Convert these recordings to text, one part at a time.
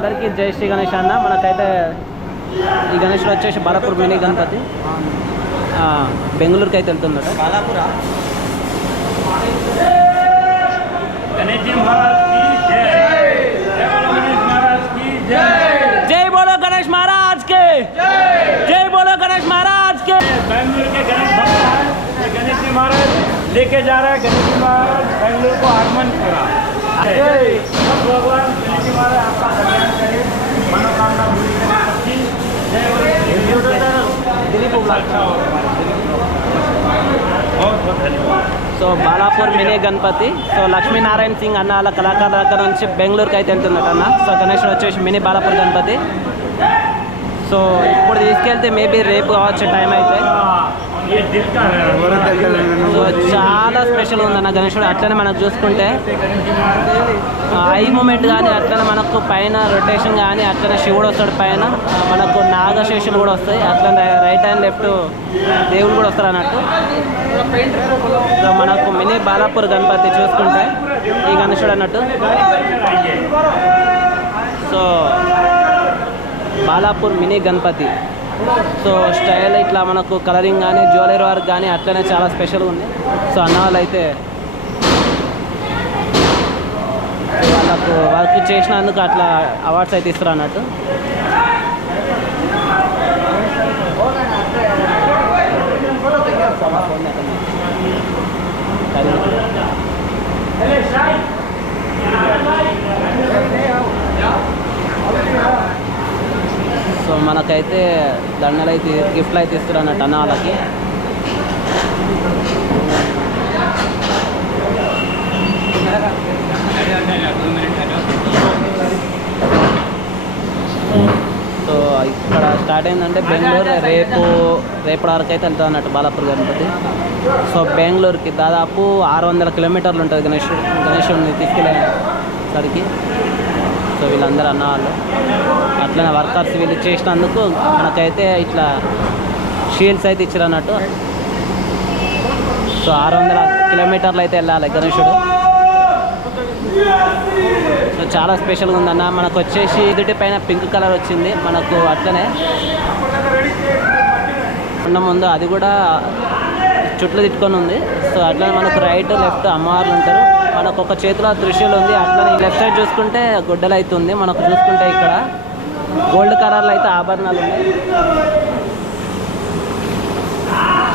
అందరికీ జై శ్రీ గణేష్ అన్న. మనకైతే ఈ గణేషుడు వచ్చేసి బాలాపూర్ మినీ గణపతి బెంగళూరుకి అయితే వెళ్తుందట. जय बोलो गणेश महाराज के, जय बोलो गणेश महाराज के. बेंगलुरु के गणेश भगवान गणेश जी महाराज लेके जा रहा है. गणेश जी महाराज बेंगलुरु को आगमन करा. भगवान गणेश जी महाराज आपका कल्याण करे, मनोकामना पूरी करे सबकी. जय दिलीप बहुत बहुत धन्यवाद. So Balapur mini Ganapati. So Lakshminarayana Singh అన్న వాళ్ళ కళాకారుల దగ్గర నుంచి బెంగళూరుకి అయితే వెళ్తున్నట్టు అన్న. సో గణేషుడు వచ్చేసి మినీ బాలాపూర్ గణపతి. సో ఇప్పుడు తీసుకెళ్తే మేబీ రేపు కావచ్చు టైం అయితే. సో చాలా స్పెషల్ ఉందన్న గణేషుడు. అట్లనే మనకు చూసుకుంటే ఐ మూమెంట్ కానీ అట్లనే మనకు పైన రొటేషన్ కానీ అట్లనే శివుడు వస్తాడు, పైన మనకు నాగశేషులు కూడా వస్తాయి, అట్లనే రైట్ హ్యాండ్ లెఫ్ట్ దేవుడు కూడా వస్తారు అన్నట్టు. సో మనకు మినీ బాలాపూర్ గణపతి చూసుకుంటే ఈ గణేషుడు అన్నట్టు. So Balapur mini Ganapati. So style ఇట్లా మనకు కలరింగ్ కానీ జ్యువెలరీ వర్క్ కానీ అట్లనే చాలా స్పెషల్గా ఉంది. సో అన్న వాళ్ళు అయితే వాళ్ళకు వర్క్ చేసినందుకు అట్లా అవార్డ్స్ అయితే ఇస్తారు అన్నట్టు. సో మనకైతే దండలు అయితే గిఫ్ట్లు అయితే ఇస్తారు అన్నట్టు అన్న వాళ్ళకి. సో ఇక్కడ స్టార్ట్ అయిందంటే బెంగళూరు రేపటి వరకు అయితే వెళ్తుంది అన్నట్టు బాలాపూర్ గణపతి. సో బెంగళూరుకి దాదాపు 600 కిలోమీటర్లు ఉంటుంది గణేషుడిని తీసుకెళ్ళేసరికి. సో వీళ్ళందరూ అన్నవాళ్ళు అట్లనే వర్కర్స్ వీళ్ళు చేసినందుకు మనకైతే ఇట్లా షీల్డ్స్ అయితే ఇచ్చారు అన్నట్టు. సో 600 కిలోమీటర్లు అయితే వెళ్ళాలి గణేషుడు. సో చాలా స్పెషల్గా ఉందన్న. మనకు వచ్చేసి ఎదుటి పైన పింక్ కలర్ వచ్చింది మనకు. అట్లనే ఉన్న ముందు అది కూడా చుట్లు తిట్టుకొని ఉంది. సో అట్లనే మనకు రైట్ లెఫ్ట్ అమ్మవార్లు ఉంటారు. మనకు ఒక చేతిలో త్రిశూల్ ఉంది. అట్లనే లెఫ్ట్ సైడ్ చూసుకుంటే గుడ్డలు అయితే ఉంది. మనకు చూసుకుంటే ఇక్కడ గోల్డ్ కలర్లో అయితే ఆభరణాలు ఉన్నాయి.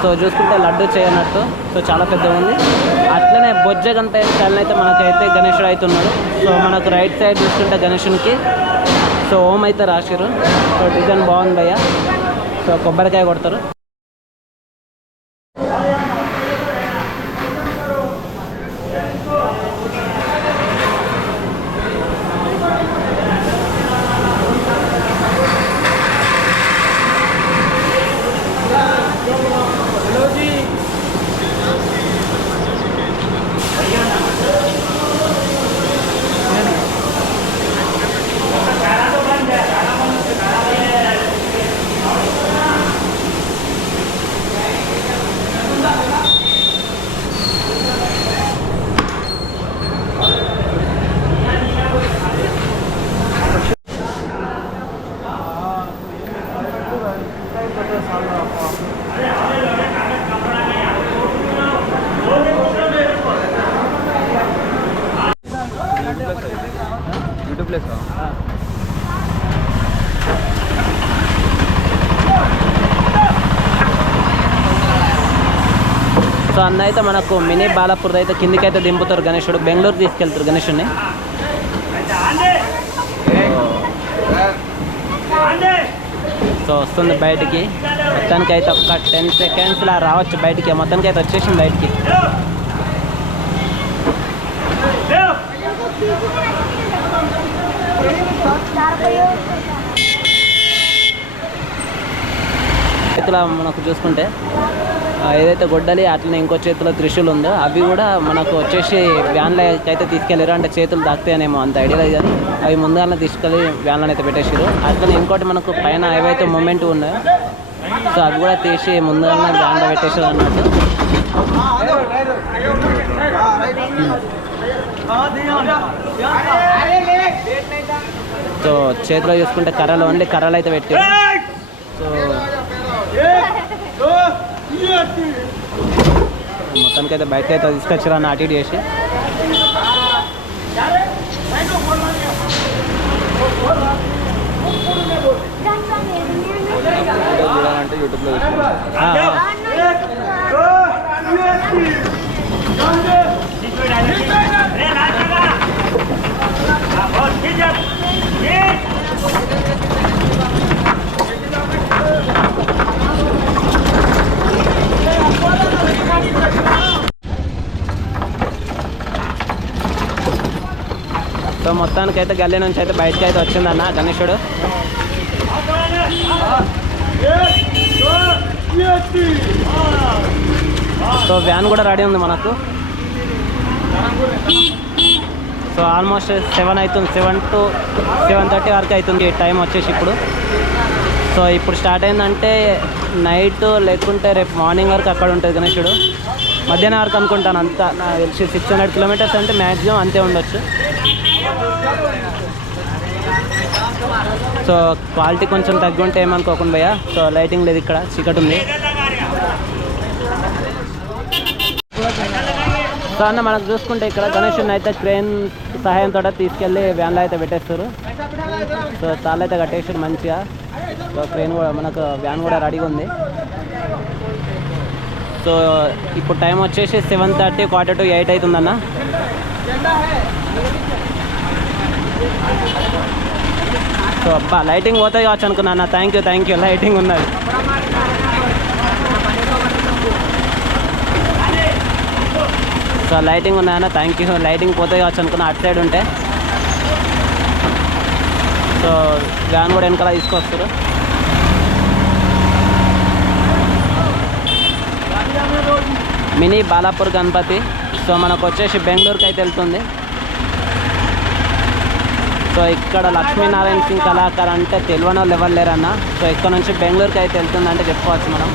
సో చూసుకుంటే లడ్డు చేయనట్టు. సో చాలా పెద్దగా ఉంది. అట్లనే బొజ్జ గణపతి స్టైల్ అయితే మనకైతే గణేషుడు అవుతున్నాడు. సో మనకు రైట్ సైడ్ చూసుకుంటే గణేషునికి సో ఓం అయితే రాసిరు. సో డిజైన్ బాగుంది భయ్య. సో కొబ్బరికాయ కొడతారు. సో అన్న అయితే మనకు మినీ బాలాపూర్ అయితే కిందికి అయితే దింపుతారు గణేషుడు. బెంగళూరు తీసుకెళ్తారు గణేషుడిని. సో వస్తుంది బయటికి. మొత్తానికి అయితే ఒక 10 సెకండ్స్లా రావచ్చు బయటికి. మొత్తానికి అయితే వచ్చేసింది బయటికి. చేతిలో మనకు చూసుకుంటే ఏదైతే గొడ్డలి అట్లనే ఇంకో చేతిలో త్రిశూల్ ఉందో అవి కూడా మనకు వచ్చేసి వ్యాన్లకి అయితే తీసుకెళ్ళారు. అంటే చేతులు తాకుతాయనేమో అంత ఐడియా లేదు కానీ అవి ముందుగానే తీసుకెళ్ళి వ్యాన్లను అయితే పెట్టేసారు. అట్లనే ఇంకోటి మనకు పైన ఏవైతే మూమెంట్ ఉన్నాయో సో అవి కూడా తీసి ముందుగానే వ్యాన్లో పెట్టేసారు అన్నట్టు. సో చేతిలో చూసుకుంటే కర్రలు ఓన్లీ కర్రలు అయితే పెట్టారు. సో మొత్తానికి అయితే బయటకి అయితే తీసుకొచ్చారు అన్న అటు ఇటు చేసి. చూడాలంటే యూట్యూబ్లో సో మొత్తానికి అయితే గల్లీ నుంచి అయితే బయటకి అయితే వచ్చిందన్న గణేశుడు. సో వ్యాన్ కూడా రెడీ ఉంది మనకు. సో ఆల్మోస్ట్ 7 అవుతుంది, 7 to 7:30 వరకు అవుతుంది టైం వచ్చేసి ఇప్పుడు. సో ఇప్పుడు స్టార్ట్ అయిందంటే నైట్ లేకుంటే రేపు మార్నింగ్ వరకు అక్కడ ఉంటుంది గణేశుడు. మధ్యాహ్నం వరకు అనుకుంటాను అంతా నాకు తెలిసి 600 కిలోమీటర్స్ అంటే మ్యాక్సిమం అంతే ఉండొచ్చు. సో క్వాలిటీ కొంచెం తగ్గి ఉంటే ఏమనుకోకుండా భయ్యా. సో లైటింగ్ లేదు, ఇక్కడ చీకటి ఉంది. సో అన్న మనకు చూసుకుంటే ఇక్కడ గణేషుని అయితే క్రేన్ సహాయంతో తీసుకెళ్ళి వ్యాన్లో అయితే పెట్టేస్తారు. సో తాళ్ళు అయితే కట్టేసారు మంచిగా. సో క్రేన్ కూడా మనకు వ్యాన్ కూడా రెడీగా ఉంది. సో ఇప్పుడు టైం వచ్చేసి 7:30, 7:45 అవుతుందన్న. సో అబ్బా లైటింగ్ పోతాయి కావచ్చు అనుకున్నా అన్న. థ్యాంక్ యూ లైటింగ్ ఉన్నది. సో లైటింగ్ ఉన్నాయన్న, థ్యాంక్ యూ. లైటింగ్ పోతాయి కావచ్చు అనుకున్నా అటు సైడ్ ఉంటే. సో వ్యాన్ కూడా వెనకాల తీసుకొస్తారు. మినీ బాలాపూర్ గణపతి. సో మనకు వచ్చేసి బెంగళూరుకి అయితే వెళ్తుంది. సో ఇక్కడ లక్ష్మీనారాయణ సింగ్ కళాకారు అంటే తెలియని వాళ్ళు ఎవరు లేరన్న. సో ఇక్కడ నుంచి బెంగళూరుకి అయితే వెళ్తుంది అంటే చెప్పుకోవచ్చు మనం.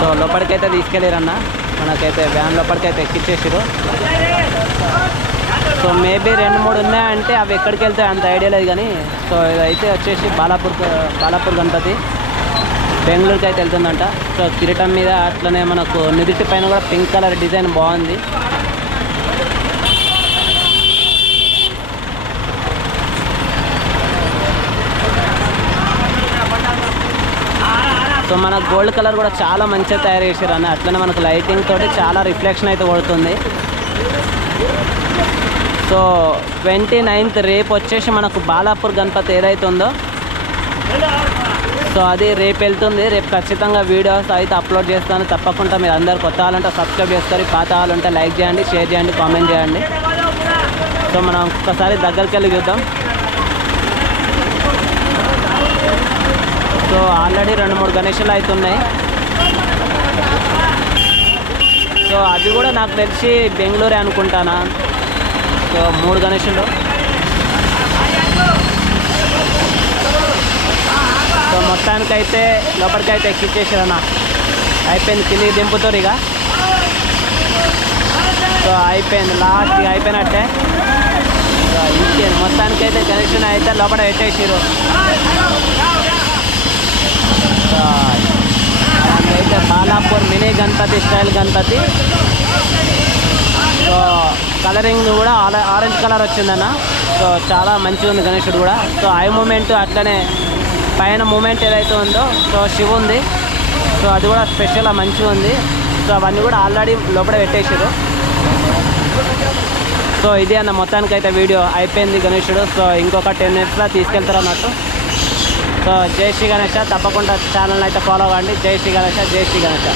సో లోపలికైతే తీసుకెళ్ళారన్న. మనకైతే వ్యాన్ లోపలికైతే ఎక్కిచ్చేసారు. సో మేబీ 2-3 ఉన్నాయంటే అవి ఎక్కడికి వెళ్తాయి అంత ఐడియా లేదు కానీ. సో ఇదైతే వచ్చేసి బాలాపూర్ గణపతి బెంగళూరుకి అయితే వెళ్తుందంట. సో కిరీటం మీద అట్లనే మనకు నిరుటి పైన కూడా పింక్ కలర్ డిజైన్ బాగుంది. సో మన గోల్డ్ కలర్ కూడా చాలా మంచిగా తయారు చేశారు అన్న. అట్లనే మనకు లైటింగ్ తోటి చాలా రిఫ్లెక్షన్ అయితే కొడుతుంది. సో 29th రేపు వచ్చేసి మనకు బాలాపూర్ గణపతి ఏదైతే ఉందో సో అది రేపు వెళ్తుంది. రేపు ఖచ్చితంగా వీడియోస్ అయితే అప్లోడ్ చేస్తాను. తప్పకుండా మీరు అందరు కొత్త వాళ్ళంటే సబ్స్క్రైబ్ చేస్తారు, పాత వాళ్ళంటే లైక్ చేయండి, షేర్ చేయండి, కామెంట్ చేయండి. సో మనం ఒక్కసారి దగ్గరికి వెళ్ళి చూద్దాం. సో ఆల్రెడీ 2-3 గణేషులు అవుతున్నాయి. సో అవి కూడా నాకు తెలిసి బెంగళూరే అనుకుంటానా. సో 3 గణేషులు. సో మొత్తానికైతే లోపలికైతే ఎక్కిచ్చేసారన్న. అయిపోయింది, కిందికి దింపుతారు ఇక. సో అయిపోయింది, లాస్ట్ అయిపోయినట్టే. సో ఇంకేం మొత్తానికైతే గణేషుని అయితే లోపల పెట్టేసారు. సో అయితే Balapur mini Ganapati style Ganapati. So colouring కూడా ఆరెంజ్ కలర్ వచ్చిందన్న. సో చాలా మంచిగా ఉంది గణేశుడు కూడా. సో ఐ మూమెంట్ అట్లనే పైన మూమెంట్ ఏదైతే ఉందో సో శివ ఉంది. సో అది కూడా స్పెషల్ మంచిగా ఉంది. సో అవన్నీ కూడా ఆల్రెడీ లోపల పెట్టేసారు. సో ఇది అన్న మొత్తానికైతే వీడియో అయిపోయింది గణేశుడు. సో ఇంకొక 10 minutesలో తీసుకెళ్తారు అన్నట్టు. సో జై శ్రీ గణేష. తప్పకుండా ఛానల్ అయితే ఫాలో అవ్వండి. జై శ్రీ గణేష, జై శ్రీ గణేష.